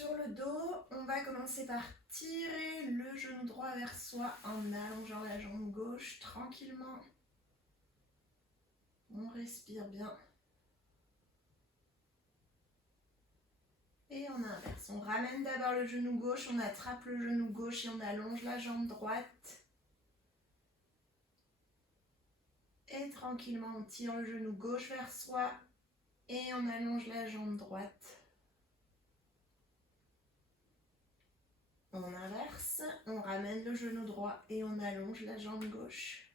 sur le dos, on va commencer par tirer le genou droit vers soi en allongeant la jambe gauche tranquillement. On respire bien. Et on inverse. On ramène d'abord le genou gauche, on attrape le genou gauche et on allonge la jambe droite. Et tranquillement, on tire le genou gauche vers soi et on allonge la jambe droite. On inverse, on ramène le genou droit et on allonge la jambe gauche.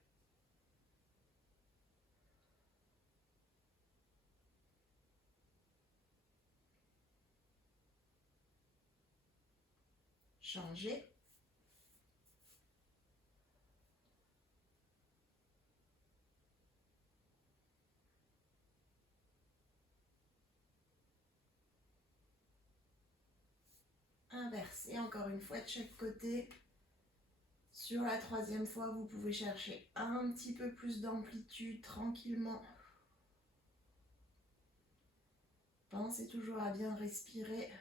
Changer. Inverser encore une fois de chaque côté. Sur la troisième fois, vous pouvez chercher un petit peu plus d'amplitude tranquillement. Pensez toujours à bien respirer.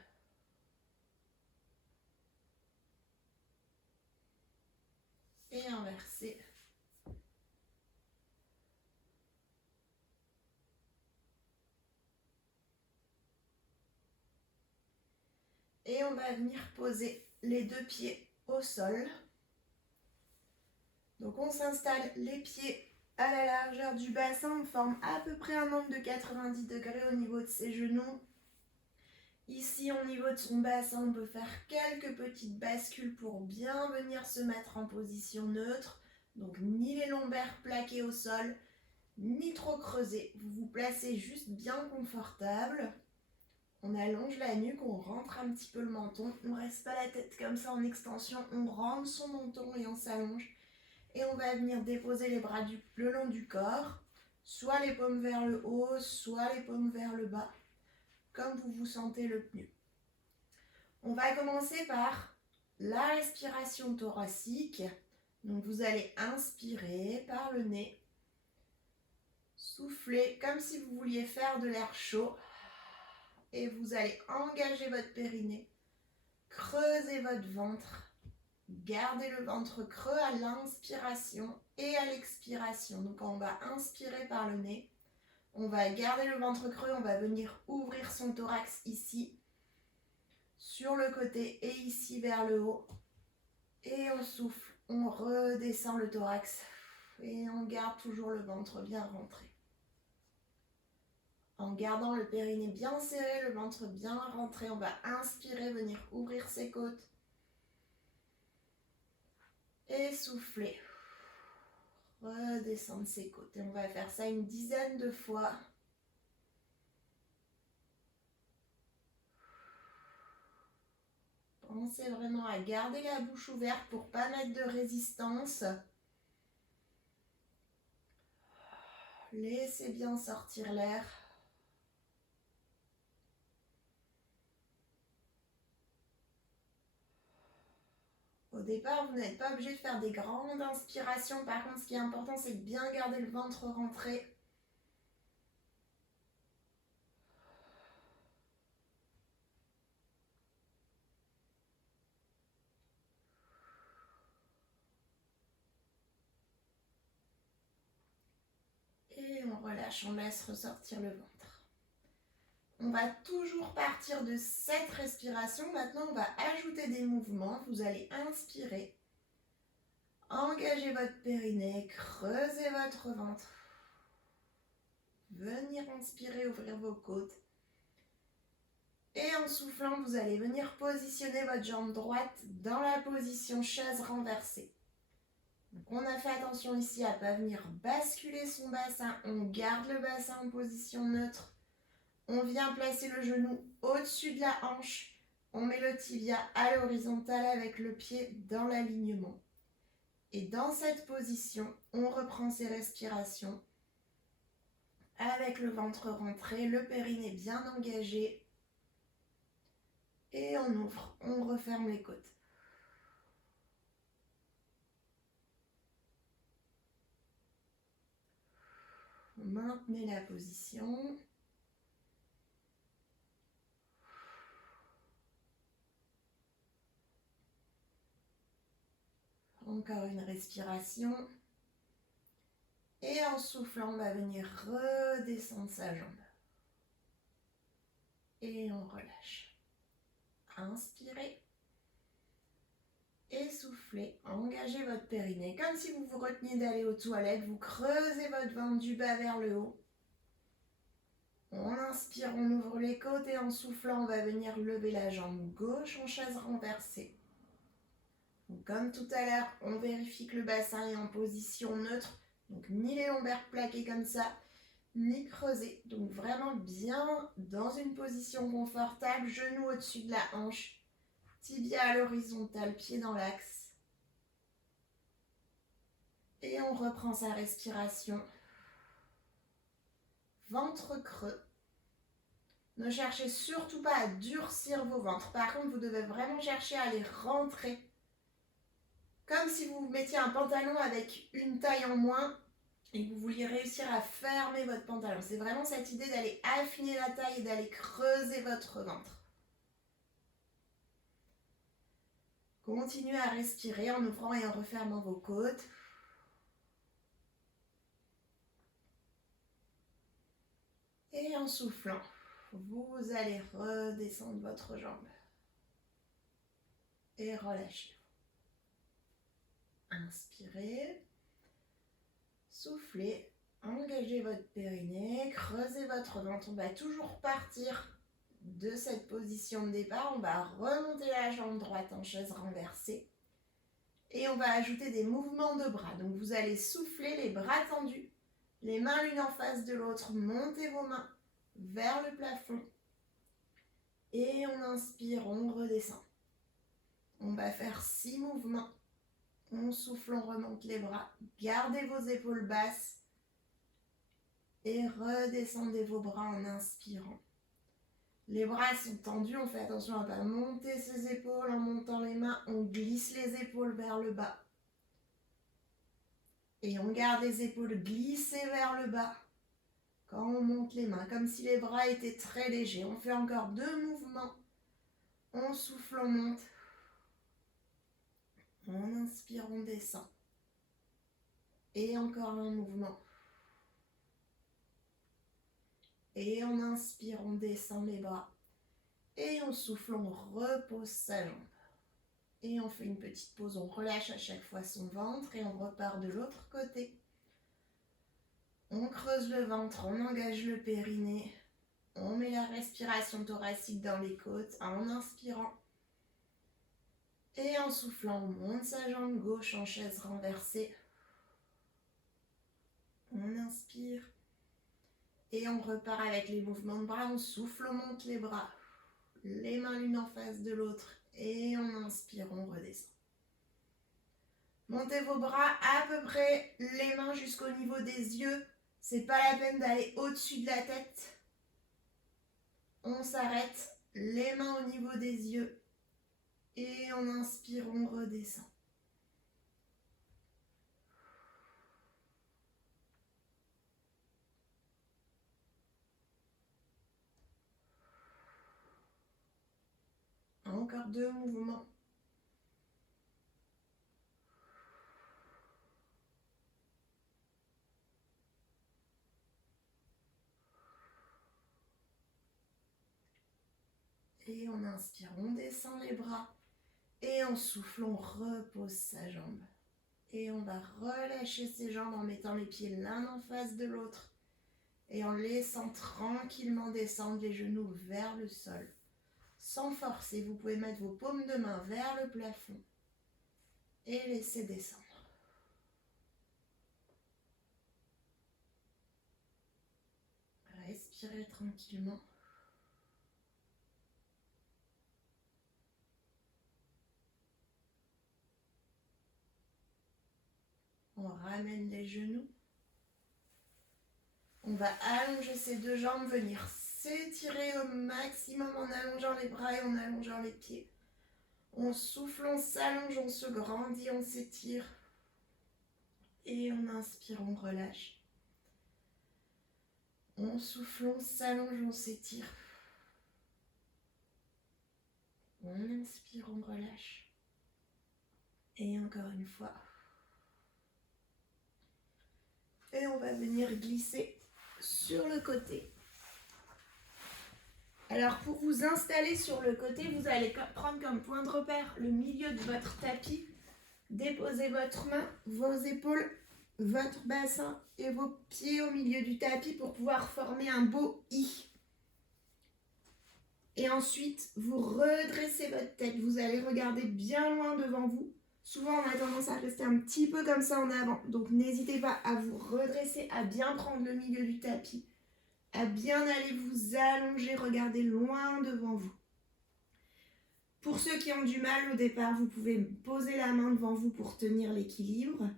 Et inverser. Et on va venir poser les deux pieds au sol. Donc on s'installe les pieds à la largeur du bassin. On forme à peu près un angle de 90 degrés au niveau de ses genoux. Ici, au niveau de son bassin, on peut faire quelques petites bascules pour bien venir se mettre en position neutre. Donc ni les lombaires plaqués au sol, ni trop creusés. Vous vous placez juste bien confortable. On allonge la nuque, on rentre un petit peu le menton. On ne reste pas la tête comme ça en extension. On rentre son menton et on s'allonge. Et on va venir déposer les bras le long du corps. Soit les paumes vers le haut, soit les paumes vers le bas. Comme vous vous sentez le mieux. On va commencer par la respiration thoracique. Donc vous allez inspirer par le nez. Soufflez comme si vous vouliez faire de l'air chaud. Et vous allez engager votre périnée. Creusez votre ventre. Gardez le ventre creux à l'inspiration et à l'expiration. Donc on va inspirer par le nez. On va garder le ventre creux. On va venir ouvrir son thorax ici. Sur le côté et ici vers le haut. Et on souffle. On redescend le thorax. Et on garde toujours le ventre bien rentré. En gardant le périnée bien serré, le ventre bien rentré, on va inspirer, venir ouvrir ses côtes. Et souffler. Redescendre ses côtes. Et on va faire ça une dizaine de fois. Pensez vraiment à garder la bouche ouverte pour ne pas mettre de résistance. Laissez bien sortir l'air. Au départ, vous n'êtes pas obligé de faire des grandes inspirations. Par contre, ce qui est important, c'est de bien garder le ventre rentré. Et on relâche, on laisse ressortir le ventre. On va toujours partir de cette respiration. Maintenant, on va ajouter des mouvements. Vous allez inspirer. Engagez votre périnée, creusez votre ventre. Venir inspirer, ouvrir vos côtes. Et en soufflant, vous allez venir positionner votre jambe droite dans la position chaise renversée. Donc on a fait attention ici à ne pas venir basculer son bassin. On garde le bassin en position neutre. On vient placer le genou au-dessus de la hanche. On met le tibia à l'horizontale avec le pied dans l'alignement. Et dans cette position, on reprend ses respirations avec le ventre rentré, le périnée bien engagé. Et on ouvre, on referme les côtes. Maintenez la position. Encore une respiration. Et en soufflant, on va venir redescendre sa jambe. Et on relâche. Inspirez. Et soufflez. Engagez votre périnée. Comme si vous vous reteniez d'aller aux toilettes. Vous creusez votre ventre du bas vers le haut. En inspire, on ouvre les côtes et en soufflant, on va venir lever la jambe gauche en chaise renversée. Donc, comme tout à l'heure, on vérifie que le bassin est en position neutre. Donc ni les lombaires plaqués comme ça, ni creusés. Donc vraiment bien dans une position confortable, genou au-dessus de la hanche, tibia à l'horizontale, pied dans l'axe. Et on reprend sa respiration. Ventre creux. Ne cherchez surtout pas à durcir vos ventres. Par contre, vous devez vraiment chercher à les rentrer. Comme si vous mettiez un pantalon avec une taille en moins et que vous vouliez réussir à fermer votre pantalon. C'est vraiment cette idée d'aller affiner la taille et d'aller creuser votre ventre. Continuez à respirer en ouvrant et en refermant vos côtes. Et en soufflant, vous allez redescendre votre jambe. Et relâchez. Inspirez. Soufflez. Engagez votre périnée. Creusez votre ventre. On va toujours partir de cette position de départ. On va remonter la jambe droite en chaise renversée. Et on va ajouter des mouvements de bras. Donc vous allez souffler, les bras tendus. Les mains l'une en face de l'autre. Montez vos mains vers le plafond. Et on inspire, on redescend. On va faire 6 mouvements. On souffle, on remonte les bras. Gardez vos épaules basses. Et redescendez vos bras en inspirant. Les bras sont tendus, on fait attention à ne pas monter ses épaules. En montant les mains, on glisse les épaules vers le bas. Et on garde les épaules glissées vers le bas. Quand on monte les mains, comme si les bras étaient très légers. On fait encore 2 mouvements. On souffle, on monte. On inspire, on descend. Et encore un mouvement. Et on inspire, on descend les bras. Et on souffle, on repose sa jambe. Et on fait une petite pause, on relâche à chaque fois son ventre et on repart de l'autre côté. On creuse le ventre, on engage le périnée. On met la respiration thoracique dans les côtes en inspirant. Et en soufflant, on monte sa jambe gauche en chaise renversée. On inspire. Et on repart avec les mouvements de bras. On souffle, on monte les bras. Les mains l'une en face de l'autre. Et on inspire, on redescend. Montez vos bras à peu près les mains jusqu'au niveau des yeux. C'est pas la peine d'aller au-dessus de la tête. On s'arrête, les mains au niveau des yeux. Et on inspire, on redescend. Encore 2 mouvements. Et on inspire, on descend les bras. Et en soufflant, on repose sa jambe. Et on va relâcher ses jambes en mettant les pieds l'un en face de l'autre. Et en laissant tranquillement descendre les genoux vers le sol. Sans forcer, vous pouvez mettre vos paumes de main vers le plafond. Et laisser descendre. Respirez tranquillement. On ramène les genoux. On va allonger ces 2 jambes, venir s'étirer au maximum en allongeant les bras et en allongeant les pieds. On souffle, on s'allonge, on se grandit, on s'étire. Et on inspire, on relâche. On souffle, on s'allonge, on s'étire. On inspire, on relâche. Et encore une fois. Et on va venir glisser sur le côté. Alors pour vous installer sur le côté, vous allez prendre comme point de repère le milieu de votre tapis. Déposez votre main, vos épaules, votre bassin et vos pieds au milieu du tapis pour pouvoir former un beau I. Et ensuite, vous redressez votre tête. Vous allez regarder bien loin devant vous. Souvent, on a tendance à rester un petit peu comme ça en avant. Donc, n'hésitez pas à vous redresser, à bien prendre le milieu du tapis, à bien aller vous allonger, regarder loin devant vous. Pour ceux qui ont du mal au départ, vous pouvez poser la main devant vous pour tenir l'équilibre.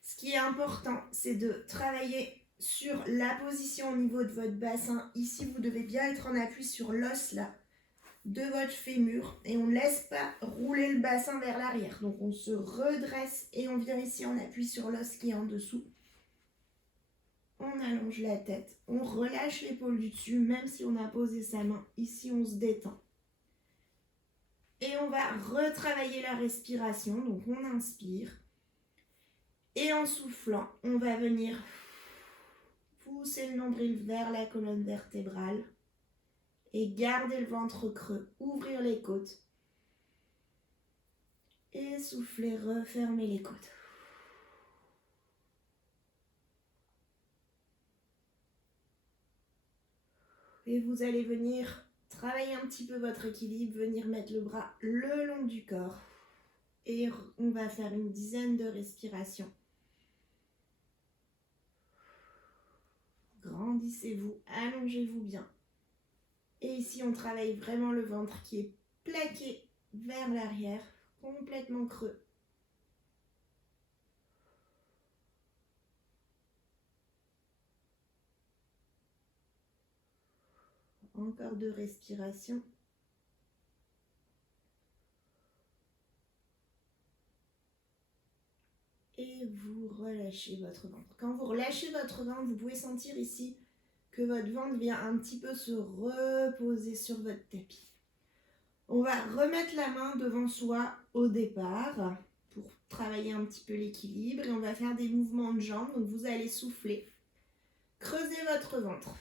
Ce qui est important, c'est de travailler sur la position au niveau de votre bassin. Ici, vous devez bien être en appui sur l'os là de votre fémur et on ne laisse pas rouler le bassin vers l'arrière. Donc on se redresse et on vient ici en appui sur l'os qui est en dessous. On allonge la tête, on relâche l'épaule du dessus, même si on a posé sa main. Ici on se détend. Et on va retravailler la respiration. Donc on inspire. Et en soufflant, on va venir pousser le nombril vers la colonne vertébrale. Et garder le ventre creux, ouvrir les côtes. Et souffler, refermer les côtes. Et vous allez venir travailler un petit peu votre équilibre, venir mettre le bras le long du corps. Et on va faire une dizaine de respirations. Grandissez-vous, allongez-vous bien. Et ici, on travaille vraiment le ventre qui est plaqué vers l'arrière, complètement creux. Encore 2 respirations. Et vous relâchez votre ventre. Quand vous relâchez votre ventre, vous pouvez sentir ici que votre ventre vient un petit peu se reposer sur votre tapis. On va remettre la main devant soi au départ pour travailler un petit peu l'équilibre et on va faire des mouvements de jambes. Donc vous allez souffler. Creusez votre ventre.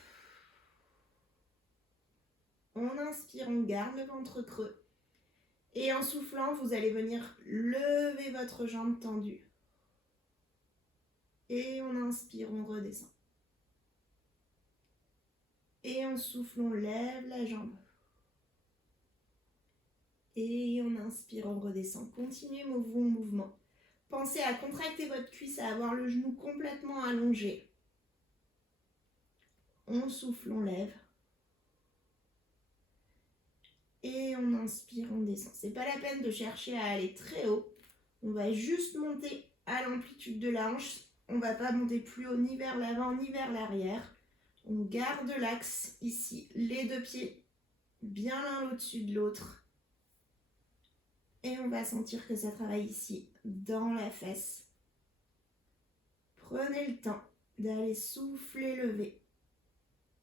On inspire, on garde le ventre creux. Et en soufflant, vous allez venir lever votre jambe tendue. Et on inspire, on redescend. Et on souffle, on lève la jambe. Et on inspire, on redescend. Continuez vos mouvements. Pensez à contracter votre cuisse, à avoir le genou complètement allongé. On souffle, on lève. Et on inspire, on descend. C'est pas la peine de chercher à aller très haut. On va juste monter à l'amplitude de la hanche. On ne va pas monter plus haut ni vers l'avant ni vers l'arrière. On garde l'axe ici, les 2 pieds bien l'un au-dessus de l'autre. Et on va sentir que ça travaille ici, dans la fesse. Prenez le temps d'aller souffler, lever.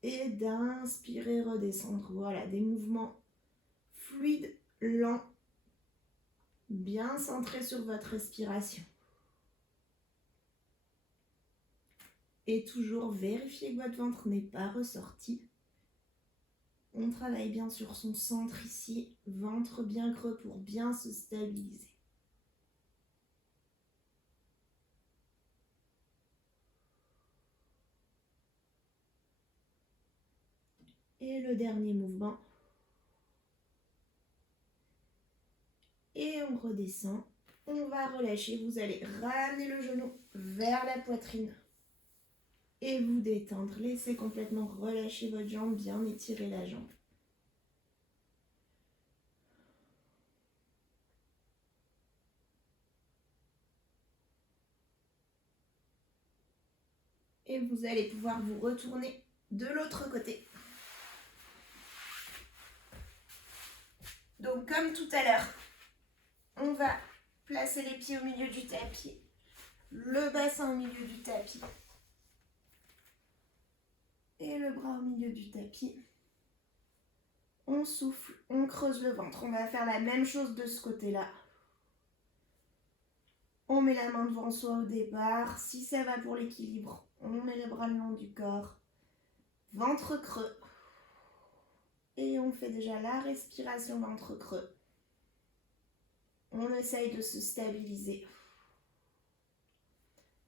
Et d'inspirer, redescendre. Voilà, des mouvements fluides, lents, bien centrés sur votre respiration. Et toujours vérifier que votre ventre n'est pas ressorti. On travaille bien sur son centre ici, ventre bien creux pour bien se stabiliser. Et le dernier mouvement. Et on redescend. On va relâcher. Vous allez ramener le genou vers la poitrine. Et vous détendre. Laissez complètement relâcher votre jambe, bien étirer la jambe. Et vous allez pouvoir vous retourner de l'autre côté. Donc comme tout à l'heure, on va placer les pieds au milieu du tapis, le bassin au milieu du tapis et le bras au milieu du tapis. On souffle, on creuse le ventre. On va faire la même chose de ce côté-là. On met la main devant soi au départ. Si ça va pour l'équilibre, on met les bras le long du corps. Ventre creux. Et on fait déjà la respiration ventre creux. On essaye de se stabiliser.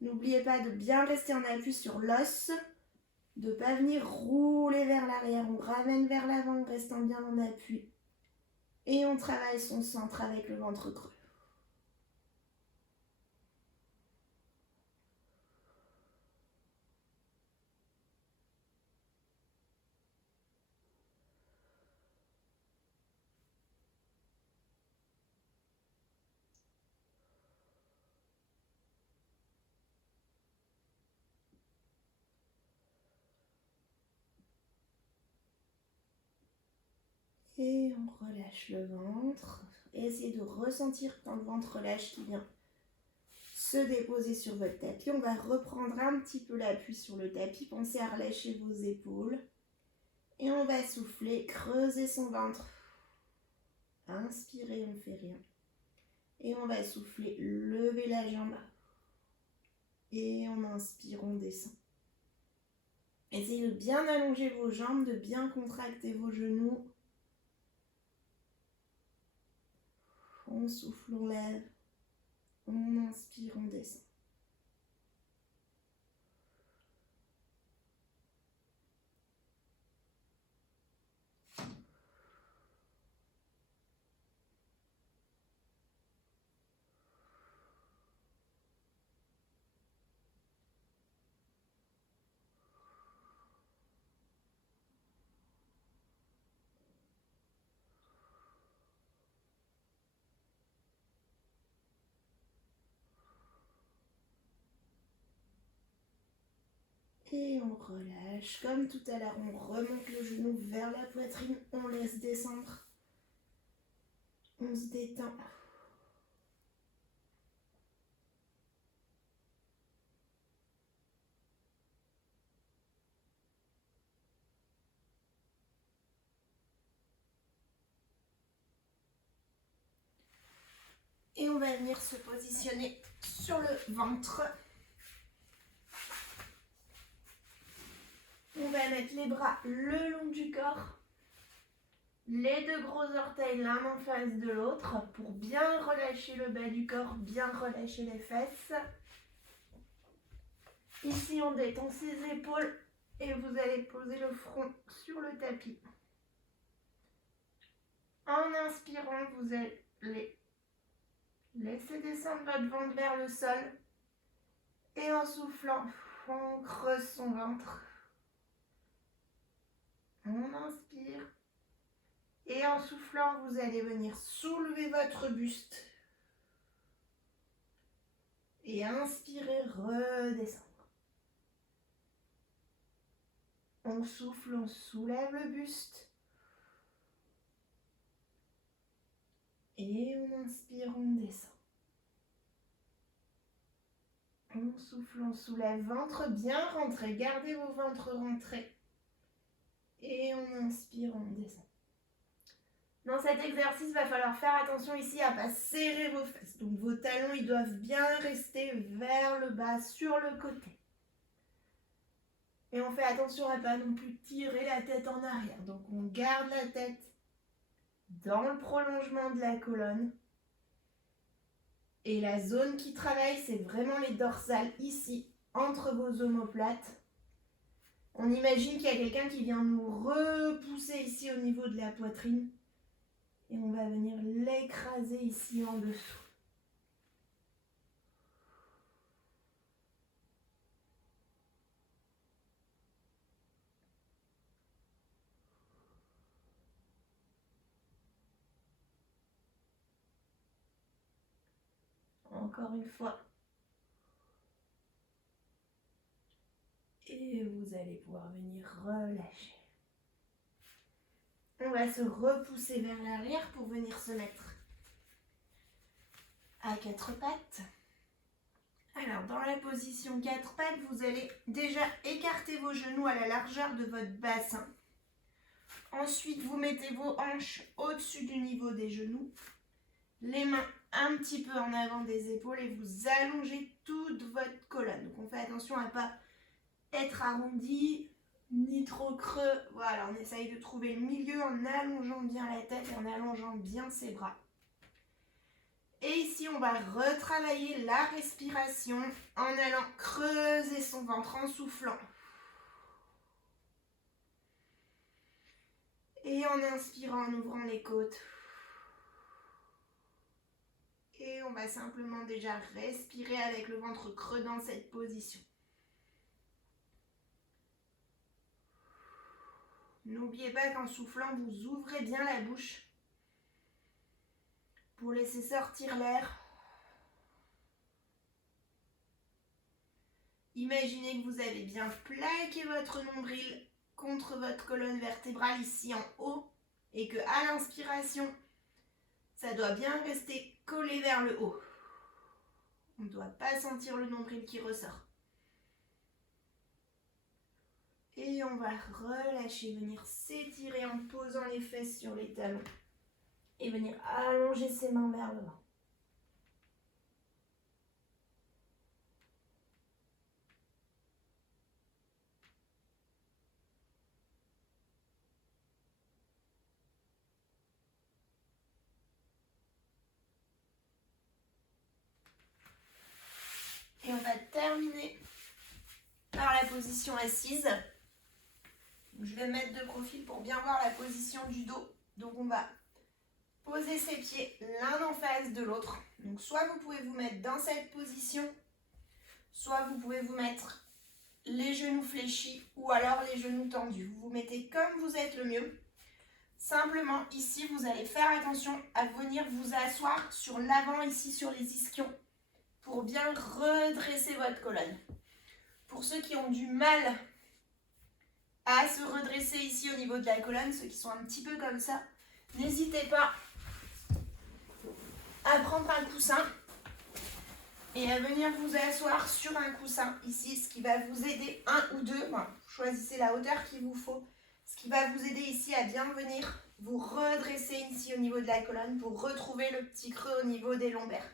N'oubliez pas de bien rester en appui sur l'os, de ne pas venir rouler vers l'arrière. On ramène vers l'avant en restant bien en appui. Et on travaille son centre avec le ventre creux. Et on relâche le ventre. Essayez de ressentir quand le ventre relâche qui vient se déposer sur votre tapis. On va reprendre un petit peu l'appui sur le tapis. Pensez à relâcher vos épaules. Et on va souffler, creuser son ventre. Inspirez, on ne fait rien. Et on va souffler, lever la jambe. Et on inspire, on descend. Essayez de bien allonger vos jambes, de bien contracter vos genoux. On souffle, on lève. On inspire, on descend. Et on relâche. Comme tout à l'heure, on remonte le genou vers la poitrine. On laisse descendre. On se détend. Et on va venir se positionner sur le ventre. On va mettre les bras le long du corps. Les deux gros orteils l'un en face de l'autre pour bien relâcher le bas du corps, bien relâcher les fesses. Ici, on détend ses épaules et vous allez poser le front sur le tapis. En inspirant, vous allez laisser descendre votre ventre vers le sol. Et en soufflant, on creuse son ventre. On inspire. Et en soufflant, vous allez venir soulever votre buste. Et inspirez, redescendre. On souffle, on soulève le buste. Et on inspire, on descend. On souffle, on soulève, ventre bien rentré. Gardez vos ventres rentrés. Et on inspire, on descend. Dans cet exercice, il va falloir faire attention ici à ne pas serrer vos fesses. Donc vos talons, ils doivent bien rester vers le bas, sur le côté. Et on fait attention à ne pas non plus tirer la tête en arrière. Donc on garde la tête dans le prolongement de la colonne. Et la zone qui travaille, c'est vraiment les dorsales ici, entre vos omoplates. On imagine qu'il y a quelqu'un qui vient nous repousser ici au niveau de la poitrine. Et on va venir l'écraser ici en dessous. Encore une fois. Et vous allez pouvoir venir relâcher. On va se repousser vers l'arrière pour venir se mettre à quatre pattes. Alors, dans la position 4 pattes, vous allez déjà écarter vos genoux à la largeur de votre bassin. Ensuite, vous mettez vos hanches au-dessus du niveau des genoux Les mains un petit peu en avant des épaules et vous allongez toute votre colonne. Donc on fait attention à ne pas être arrondi, ni trop creux. Voilà, on essaye de trouver le milieu en allongeant bien la tête et en allongeant bien ses bras. Et ici, on va retravailler la respiration en allant creuser son ventre en soufflant. Et en inspirant, en ouvrant les côtes. Et on va simplement déjà respirer avec le ventre creux dans cette position. N'oubliez pas qu'en soufflant, vous ouvrez bien la bouche pour laisser sortir l'air. Imaginez que vous avez bien plaqué votre nombril contre votre colonne vertébrale ici en haut et que à l'inspiration, ça doit bien rester collé vers le haut. On ne doit pas sentir le nombril qui ressort. Et on va relâcher, venir s'étirer en posant les fesses sur les talons. Et venir allonger ses mains vers le bas. Et on va terminer par la position assise. Je vais me mettre de profil pour bien voir la position du dos. Donc on va poser ses pieds l'un en face de l'autre. Donc soit vous pouvez vous mettre dans cette position, soit vous pouvez vous mettre les genoux fléchis ou alors les genoux tendus. Vous vous mettez comme vous êtes le mieux. Simplement ici, vous allez faire attention à venir vous asseoir sur l'avant ici sur les ischions pour bien redresser votre colonne. Pour ceux qui ont du mal à se redresser ici au niveau de la colonne, ceux qui sont un petit peu comme ça, n'hésitez pas à prendre un coussin et à venir vous asseoir sur un coussin ici, ce qui va vous aider, un ou deux, choisissez la hauteur qu'il vous faut, ce qui va vous aider ici à bien venir vous redresser ici au niveau de la colonne pour retrouver le petit creux au niveau des lombaires.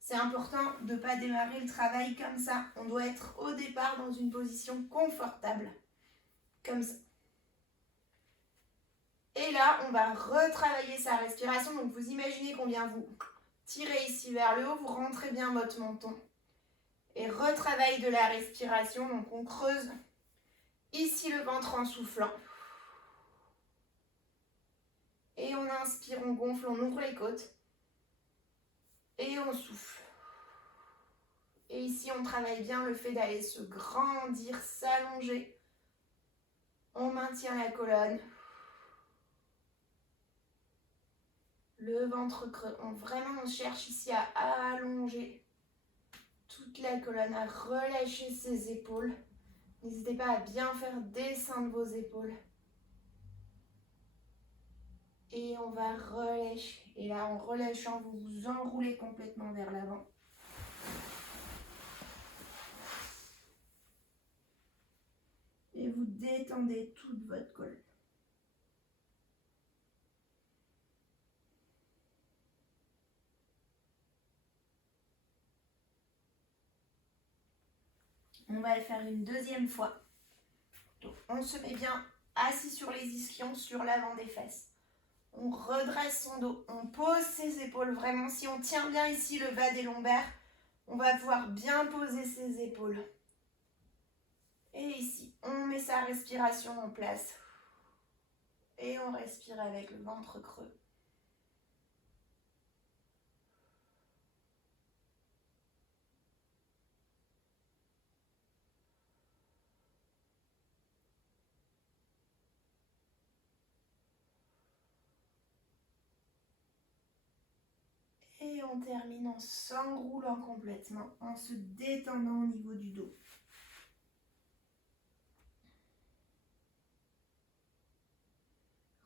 C'est important de ne pas démarrer le travail comme ça, on doit être au départ dans une position confortable, comme ça. Et là, on va retravailler sa respiration, donc vous imaginez qu'on vient vous tirer ici vers le haut, vous rentrez bien votre menton. Et retravail de la respiration, donc on creuse ici le ventre en soufflant. Et on inspire, on gonfle, on ouvre les côtes. Et on souffle. Et ici, on travaille bien le fait d'aller se grandir, s'allonger. On maintient la colonne. Le ventre creux. On cherche ici à allonger toute la colonne, à relâcher ses épaules. N'hésitez pas à bien faire descendre vos épaules. Et on va relâcher. Et là, en relâchant, vous vous enroulez complètement vers l'avant. Et vous détendez toute votre colonne. On va le faire une deuxième fois. Donc, on se met bien assis sur les ischions, sur l'avant des fesses. On redresse son dos, on pose ses épaules. Vraiment, si on tient bien ici le bas des lombaires, on va pouvoir bien poser ses épaules. Et ici, on met sa respiration en place. Et on respire avec le ventre creux. Et on termine en s'enroulant complètement, en se détendant au niveau du dos.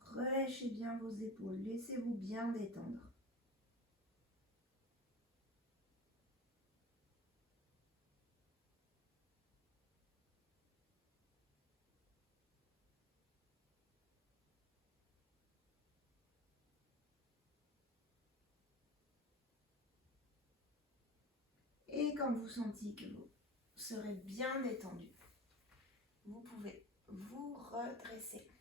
Relâchez bien vos épaules, laissez-vous bien détendre. quand vous sentez que vous serez bien détendu, vous pouvez vous redresser.